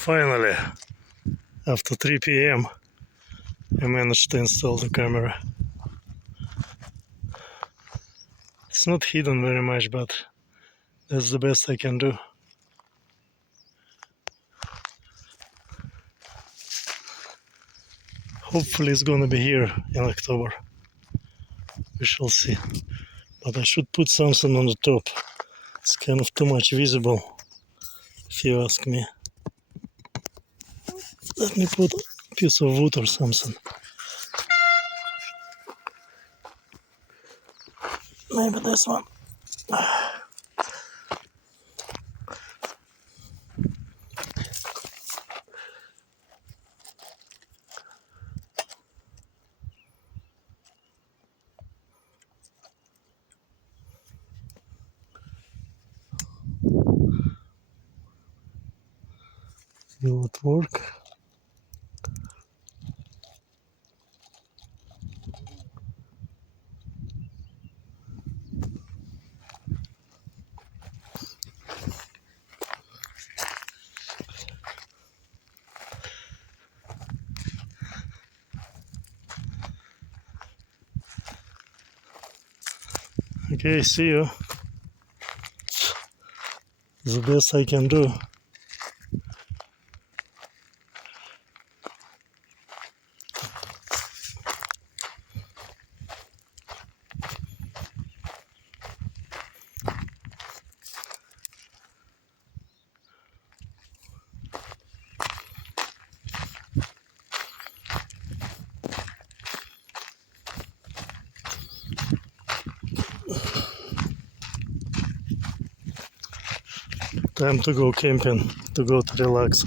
Finally, after 3 p.m. I managed to install the camera. It's not hidden very much, but that's the best I can do. Hopefully it's gonna be here in October. We shall see. But I should put something on the top. It's kind of too much visible, if you ask me. Let me put a piece of wood or something. Maybe this one. Will it work? Okay, see you. The best I can do. Time to go camping, to go to relax.